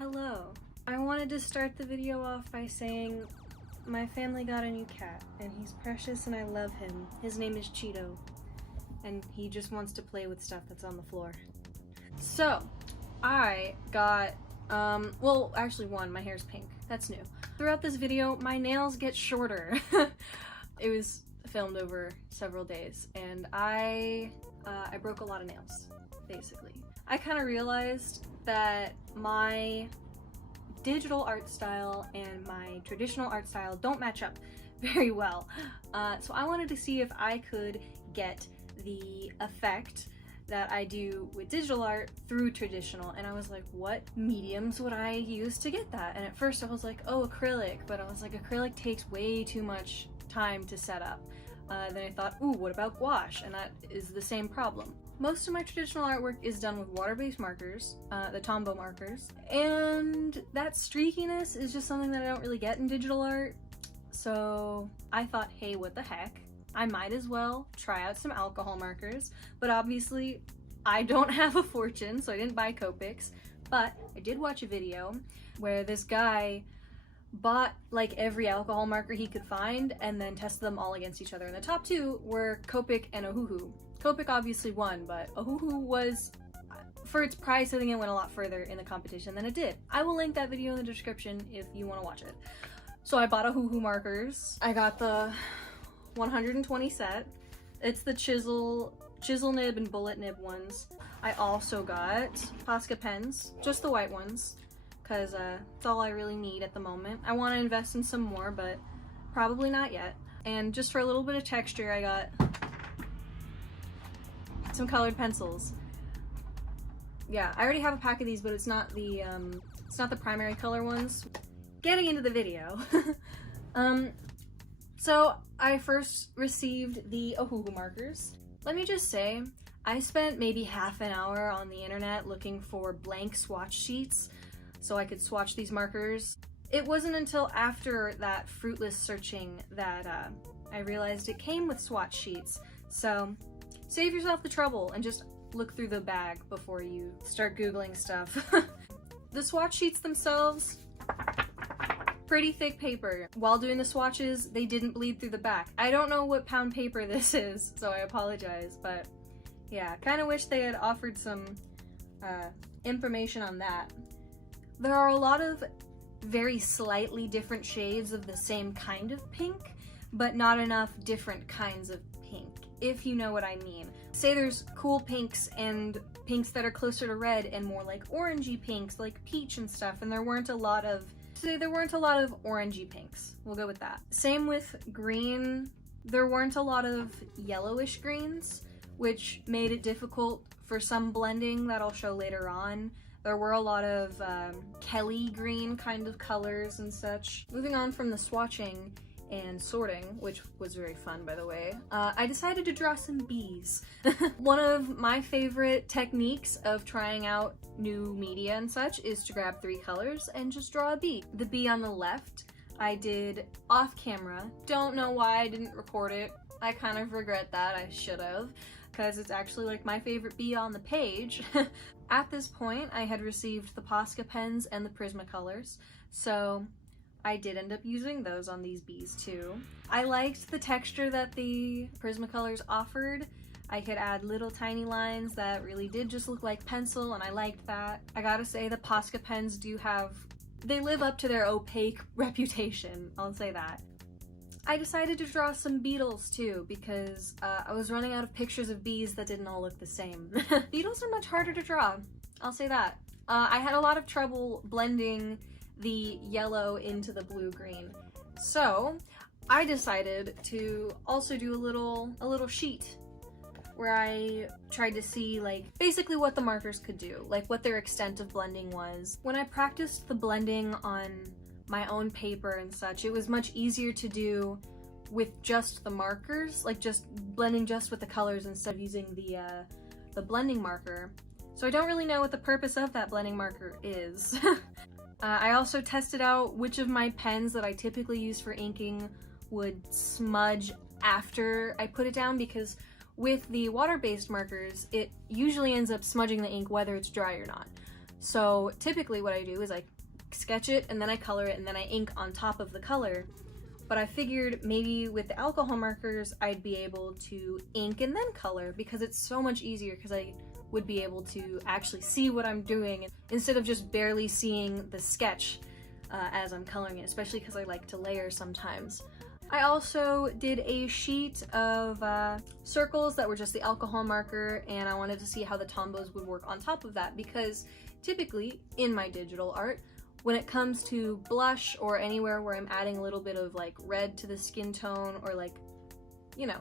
Hello. I wanted to start the video off by saying my family got a new cat and he's precious and I love him. His name is Cheeto and he just wants to play with stuff that's on the floor. So I got, well actually one, my hair's pink. That's new. Throughout this video, my nails get shorter. It was filmed over several days and I broke a lot of nails, basically. I kind of realized that my digital art style and my traditional art style don't match up very well. So I wanted to see if I could get the effect that I do with digital art through traditional, and I was like, what mediums would I use to get that? And at first I was like, oh, acrylic, but I was like, acrylic takes way too much time to set up. Then I thought, ooh, what about gouache? And that is the same problem. Most of my traditional artwork is done with water-based markers, the Tombow markers, and that streakiness is just something that I don't really get in digital art. So I thought, hey, what the heck? I might as well try out some alcohol markers, but obviously I don't have a fortune, so I didn't buy Copics, but I did watch a video where this guy bought like every alcohol marker he could find and then tested them all against each other, and the top two were Copic and Ohuhu. Copic obviously won, but Ohuhu was, for its price, I think it went a lot further in the competition than it did. I will link that video in the description if you want to watch it. So I bought Ohuhu markers. I got the 120 set. It's the chisel nib and bullet nib ones. I also got Posca pens, just the white ones, because it's all I really need at the moment. I want to invest in some more, but probably not yet. And just for a little bit of texture, I got some colored pencils. Yeah, I already have a pack of these, but it's not the primary color ones. Getting into the video. So I first received the Ohuhu markers. Let me just say, I spent maybe half an hour on the internet looking for blank swatch sheets so I could swatch these markers. It wasn't until after that fruitless searching that I realized it came with swatch sheets. So save yourself the trouble and just look through the bag before you start Googling stuff. The swatch sheets themselves, pretty thick paper. While doing the swatches, they didn't bleed through the back. I don't know what pound paper this is, so I apologize, but yeah, kind of wish they had offered some information on that. There are a lot of very slightly different shades of the same kind of pink, but not enough different kinds of pink, if you know what I mean. Say there's cool pinks and pinks that are closer to red and more like orangey pinks, like peach and stuff, and there weren't a lot of orangey pinks. We'll go with that. Same with green. There weren't a lot of yellowish greens, which made it difficult for some blending that I'll show later on. There were a lot of Kelly green kind of colors and such. Moving on from the swatching and sorting, which was very fun, by the way, I decided to draw some bees. One of my favorite techniques of trying out new media and such is to grab 3 colors and just draw a bee. The bee on the left I did off camera. Don't know why I didn't record it. I kind of regret that. I should have, because it's actually like my favorite bee on the page. At this point, I had received the Posca pens and the Prismacolors, so I did end up using those on these bees too. I liked the texture that the Prismacolors offered. I could add little tiny lines that really did just look like pencil, and I liked that. I gotta say, the Posca pens they live up to their opaque reputation, I'll say that. I decided to draw some beetles too, because I was running out of pictures of bees that didn't all look the same. Beetles are much harder to draw, I'll say that. I had a lot of trouble blending the yellow into the blue-green. So I decided to also do a little sheet where I tried to see like basically what the markers could do, like what their extent of blending was. When I practiced the blending on my own paper and such, it was much easier to do with just the markers, like just blending just with the colors instead of using the blending marker. So I don't really know what the purpose of that blending marker is. I also tested out which of my pens that I typically use for inking would smudge after I put it down, because with the water-based markers, it usually ends up smudging the ink whether it's dry or not. So typically what I do is I sketch it and then I color it and then I ink on top of the color. But I figured maybe with the alcohol markers I'd be able to ink and then color, because it's so much easier, because I would be able to actually see what I'm doing instead of just barely seeing the sketch as I'm coloring it, especially because I like to layer sometimes. I also did a sheet of circles that were just the alcohol marker, and I wanted to see how the tombos would work on top of that, because typically in my digital art, when it comes to blush or anywhere where I'm adding a little bit of like red to the skin tone, or like, you know,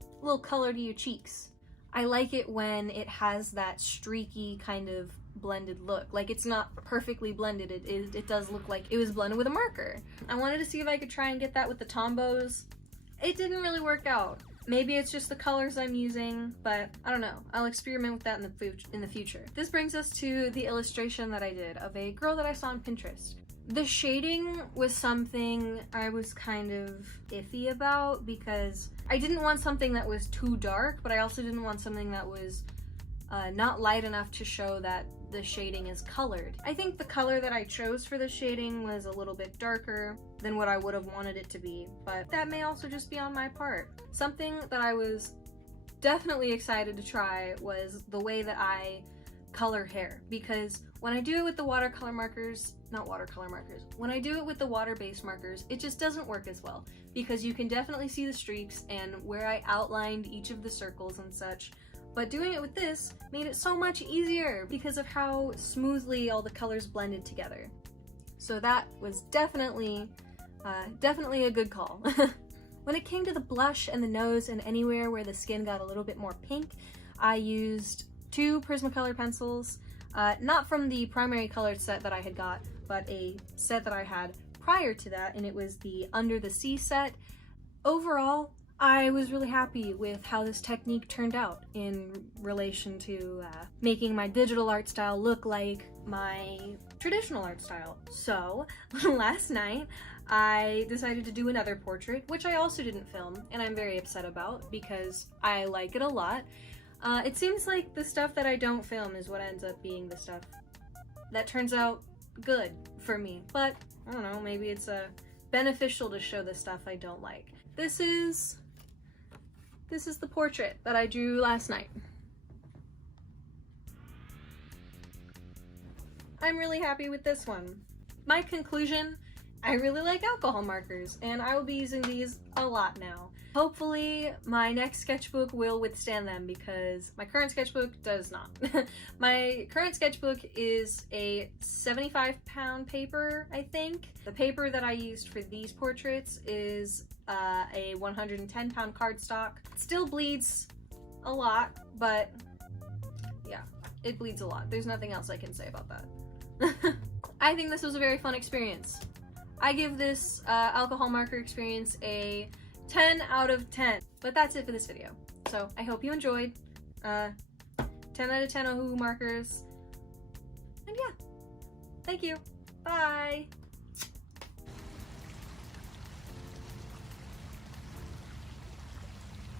a little color to your cheeks, I like it when it has that streaky kind of blended look. Like, it's not perfectly blended, it does look like it was blended with a marker. I wanted to see if I could try and get that with the tombos. It didn't really work out. Maybe it's just the colors I'm using, but I don't know. I'll experiment with that in the future. This brings us to the illustration that I did of a girl that I saw on Pinterest. The shading was something I was kind of iffy about, because I didn't want something that was too dark, but I also didn't want something that was not light enough to show that the shading is colored. I think the color that I chose for the shading was a little bit darker than what I would have wanted it to be, but that may also just be on my part. When I do it with the when I do it with the water-based markers, it just doesn't work as well, because you can definitely see the streaks and where I outlined each of the circles and such. But doing it with this made it so much easier because of how smoothly all the colors blended together. So that was definitely a good call. When it came to the blush and the nose and anywhere where the skin got a little bit more pink, I used 2 Prismacolor pencils, not from the primary colored set that I had got, but a set that I had prior to that, and it was the Under the Sea set. Overall, I was really happy with how this technique turned out in relation to making my digital art style look like my traditional art style. So last night I decided to do another portrait, which I also didn't film, and I'm very upset about because I like it a lot. It seems like the stuff that I don't film is what ends up being the stuff that turns out good for me, but I don't know, maybe it's beneficial to show the stuff I don't like. This is the portrait that I drew last night. I'm really happy with this one. My conclusion, I really like alcohol markers, and I will be using these a lot now. Hopefully my next sketchbook will withstand them, because my current sketchbook does not. My current sketchbook is a 75-pound paper, I think. The paper that I used for these portraits is a 110-pound cardstock. It still bleeds a lot, but yeah, it bleeds a lot. There's nothing else I can say about that. I think this was a very fun experience. I give this alcohol marker experience a 10 out of 10. But that's it for this video. So I hope you enjoyed. 10 out of 10 Ohuhu markers. And yeah, thank you. Bye.